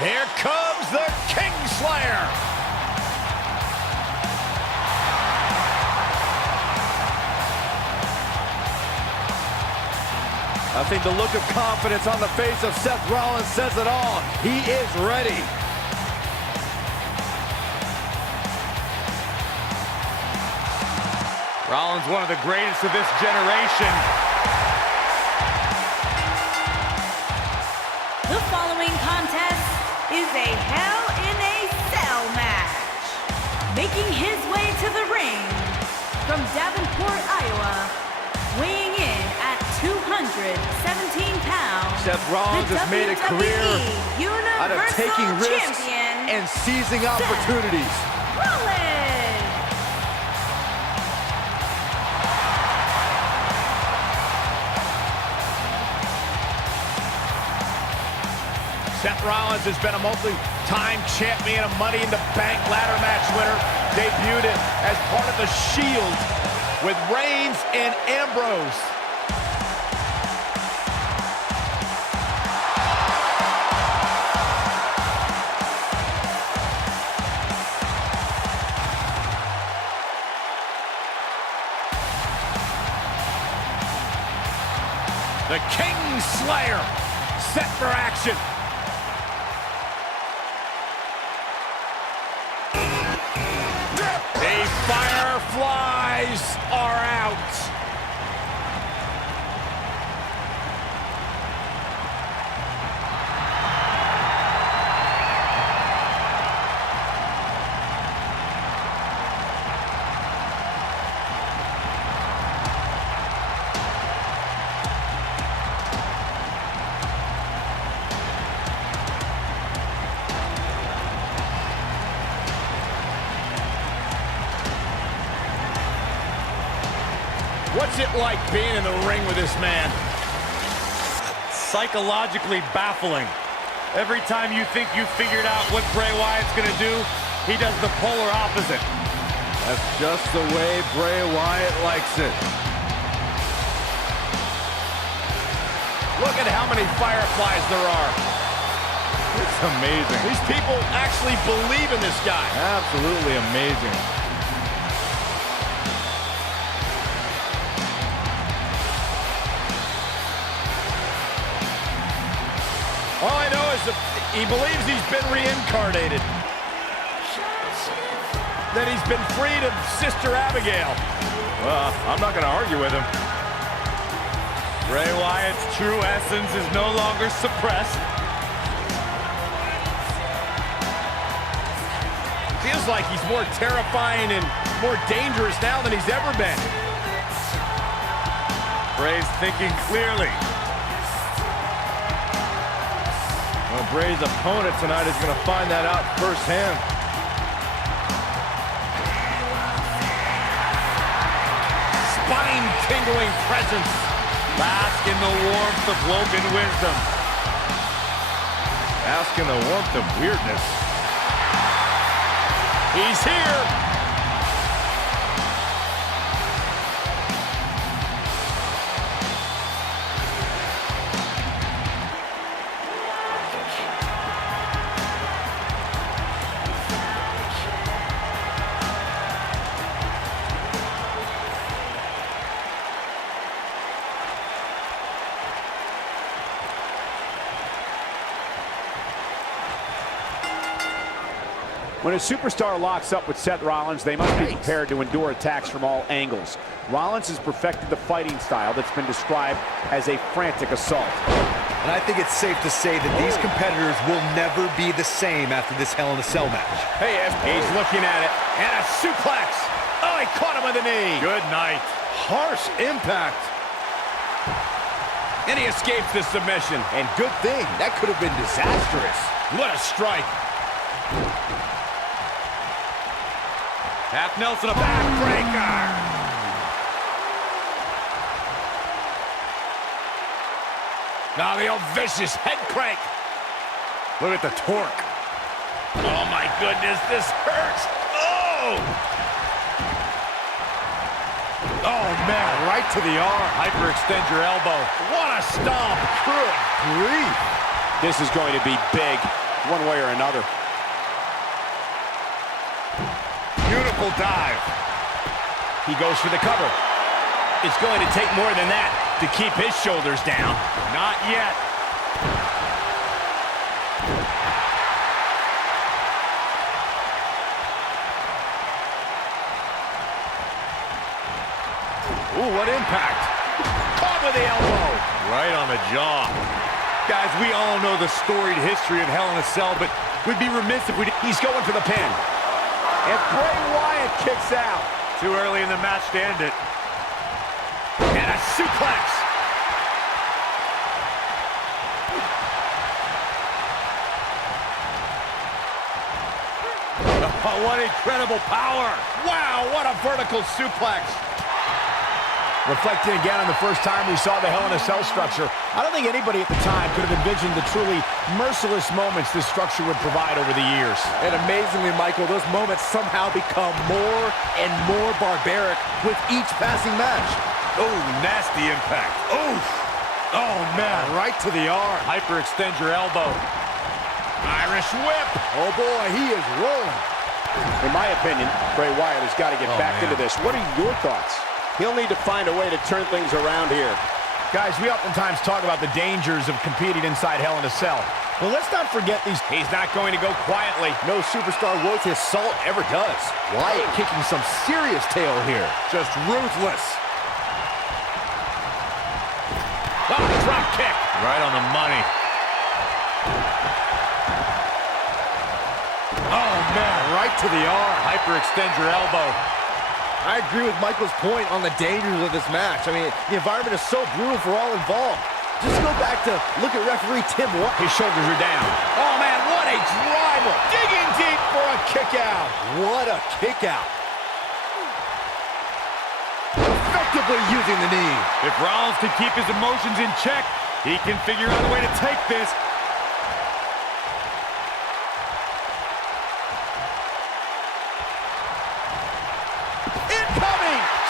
Here comes the Kingslayer. I think the look of confidence on the face of Seth Rollins says it all. He is ready. Rollins, one of the greatest of this generation. The following contest is a Hell in a Cell match. Making his way to the ring from Davenport, Iowa, weighing in at 217 pounds. Seth Rollins has made a career out of taking risks and seizing opportunities. Rollins! Seth Rollins has been a multi-time champion, a Money in the Bank ladder match winner. Debuted it as part of the Shield with Reigns and Ambrose. The Kingslayer set for action. The Fireflies are out. What's it like being in the ring with this man? Psychologically baffling. Every time you think you figured out what Bray Wyatt's gonna do, he does the polar opposite. That's just the way Bray Wyatt likes it. Look at how many Fireflies there are. It's amazing. These people actually believe in this guy. Absolutely amazing. All I know is that he believes he's been reincarnated. That he's been freed of Sister Abigail. Well, I'm not going to argue with him. Bray Wyatt's true essence is no longer suppressed. Feels like he's more terrifying and more dangerous now than he's ever been. Bray's thinking clearly. Well, Bray's opponent tonight is going to find that out firsthand. Spine-tingling presence. Bask in the warmth of woken wisdom. Bask in the warmth of weirdness. He's here. When a superstar locks up with Seth Rollins, they must be prepared to endure attacks from all angles. Rollins has perfected the fighting style that's been described as a frantic assault. And I think it's safe to say that these competitors will never be the same after this Hell in a Cell match. Hey, he's looking at it. And a suplex. Oh, he caught him with the knee. Good night. Harsh impact. And he escapes the submission. And good thing, that could have been disastrous. What a strike. Half Nelson, a Backbreaker. Now the old vicious head crank. Look at the torque. Oh my goodness, this hurts. Oh! Oh man, Right to the arm. hyperextend your elbow. what a stomp. Good grief. This is going to be big. one way or another. Beautiful dive. He goes for the cover. It's going to take more than that to keep his shoulders down. Not yet. Ooh, what impact. Caught with the elbow. Right on the jaw. Guys, we all know the storied history of Hell in a Cell, but we'd be remiss if we didn't. He's going for the pin. And Bray Wyatt kicks out. Too early in the match to end it. And a suplex. Oh, what incredible power. Wow, what a vertical suplex. Reflecting again on the first time we saw the Hell in a Cell structure, I don't think anybody at the time could have envisioned the truly merciless moments this structure would provide over the years. And amazingly, Michael, those moments somehow become more and more barbaric with each passing match. Oh, nasty impact. Oh, oh man, right to the arm. Hyperextend your elbow. Irish whip. Oh boy, he is rolling. In my opinion, Bray Wyatt has got to get back into this. What are your thoughts? He'll need to find a way to turn things around here. Guys, we oftentimes talk about the dangers of competing inside Hell in a Cell. Well, let's not forget these. He's not going to go quietly. No superstar worth his salt ever does. Wyatt kicking some serious tail here. Just ruthless. Oh, drop kick. Right on the money. Oh man, right to the arm. Hyperextend your elbow. I agree with Michael's point on the dangers of this match. I mean, the environment is so brutal for all involved. Just go back to look at referee Tim White. His shoulders are down. Oh, man, what a driver. Digging deep for a kick out. What a kick out. Effectively using the knee. If Rollins can keep his emotions in check, he can figure out a way to take this.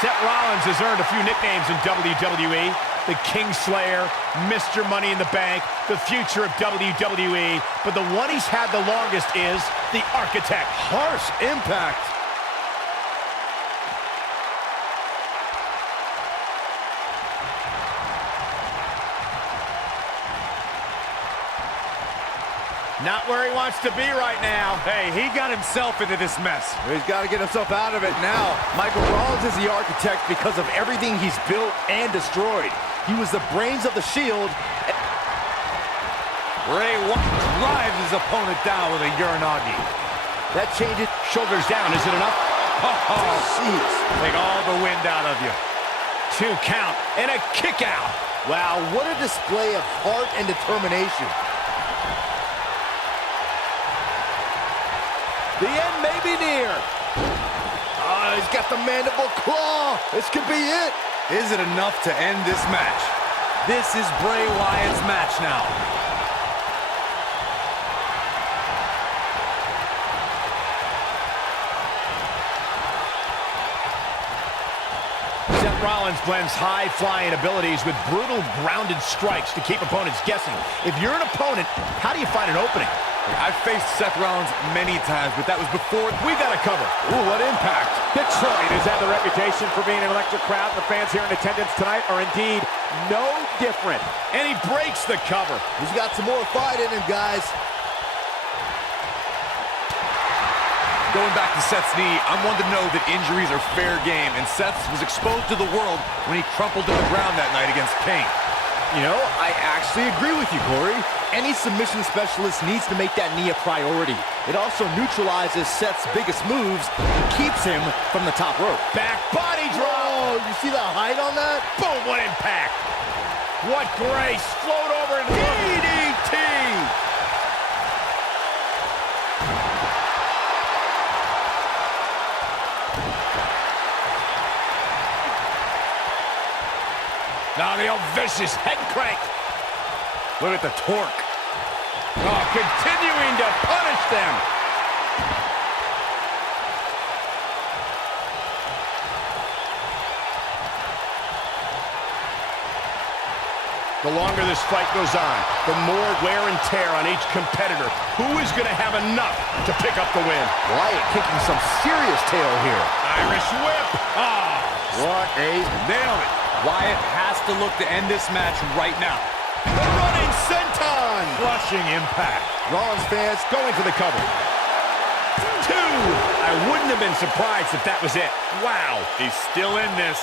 Seth Rollins has earned a few nicknames in WWE. The Kingslayer, Mr. Money in the Bank, the future of WWE. But the one he's had the longest is the Architect. Harsh impact. Not where he wants to be right now. Hey, he got himself into this mess. He's got to get himself out of it now. Michael Rollins is the Architect because of everything he's built and destroyed. He was the brains of the Shield. Bray Wyatt drives his opponent down with a Uranagi. That changes. Shoulders down, is it enough? Oh, jeez. Take all the wind out of you. 2 count and a kick out. Wow, what a display of heart and determination. The end may be near. Oh, he's got the mandible claw. This could be it. Is it enough to end this match? This is Bray Wyatt's match now. Seth Rollins blends high-flying abilities with brutal, grounded strikes to keep opponents guessing. If you're an opponent, how do you find an opening? I've faced Seth Rollins many times, but that was before. We got to cover. Ooh, what impact. Detroit has had the reputation for being an electric crowd. The fans here in attendance tonight are indeed no different. And he breaks the cover. He's got some more fight in him, guys. Going back to Seth's knee, I'm one to know that injuries are fair game, and Seth was exposed to the world when he crumpled to the ground that night against Kane. You know, I actually agree with you, Corey. Any submission specialist needs to make that knee a priority. It also neutralizes Seth's biggest moves and keeps him from the top rope. Back body drop. Oh, you see the height on that? Boom, what impact. What grace. Float over and DDT. Now the old vicious head crank. Look at the torque. Oh, continuing to punish them. The longer this fight goes on, the more wear and tear on each competitor. Who is going to have enough to pick up the win? Wyatt kicking some serious tail here. Irish whip. Ah, What a... Nailed it. Wyatt has to look to end this match right now. The running senton! crushing impact. Rollins fans going for the cover. 2. I wouldn't have been surprised if that was it. Wow. He's still in this.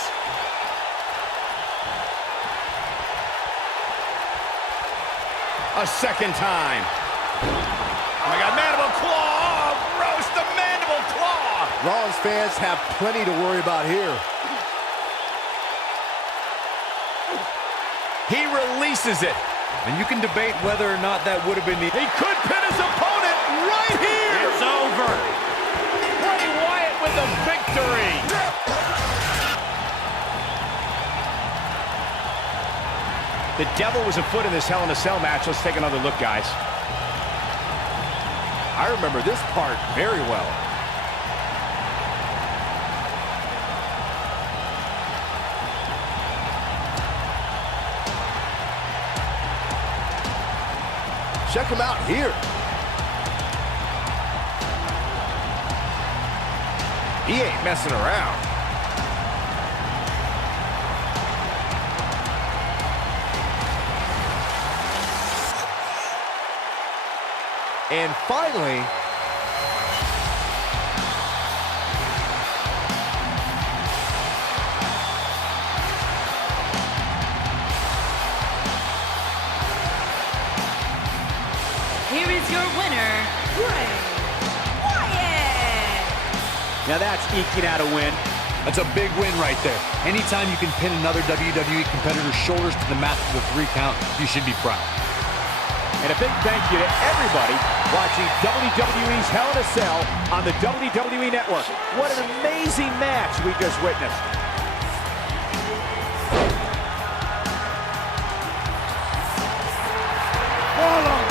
A second time. Oh my God, mandible claw! Oh, roast the mandible claw! Rollins fans have plenty to worry about here. He releases it. And you can debate whether or not that would have been the... He could pin his opponent right here! It's over. Bray Wyatt with the victory! The devil was afoot in this Hell in a Cell match. Let's take another look, guys. I remember this part very well. Check him out here. He ain't messing around. And finally, Here is your winner, Bray Wyatt! Now that's eking out a win. That's a big win right there. Anytime you can pin another WWE competitor's shoulders to the mat for the 3 count, you should be proud. And a big thank you to everybody watching WWE's Hell in a Cell on the WWE Network. What an amazing match we just witnessed. Follow.